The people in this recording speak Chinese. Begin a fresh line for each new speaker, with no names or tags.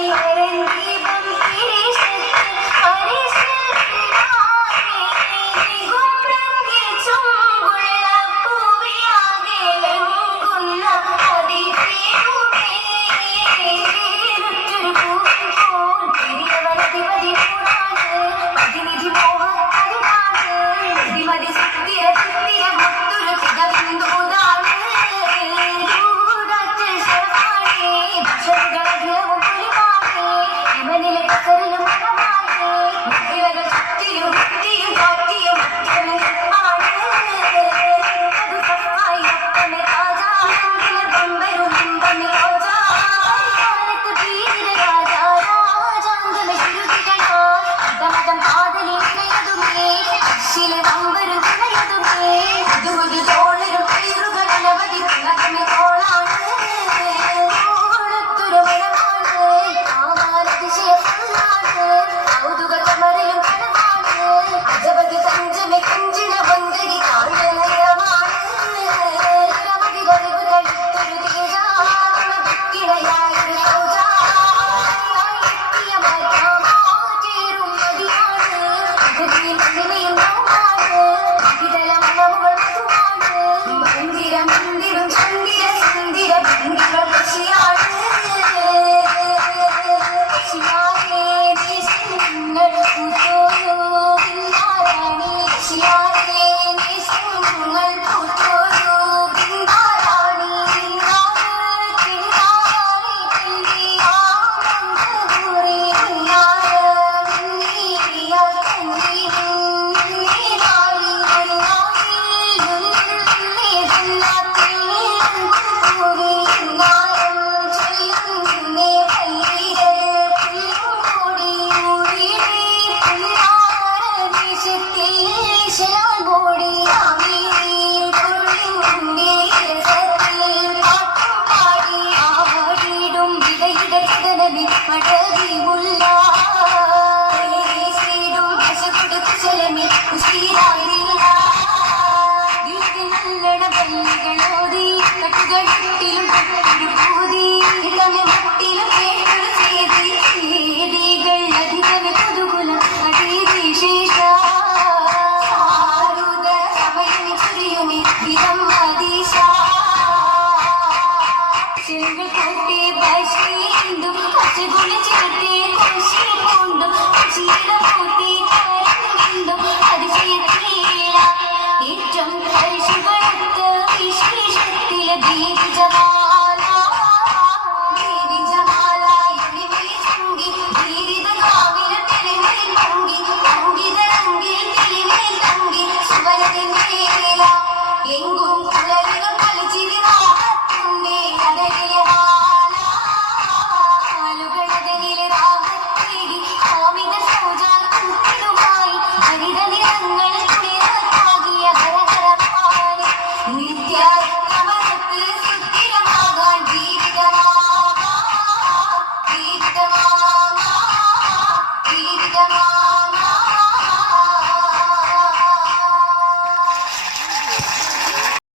diferente. 希望你的心不能。Oh.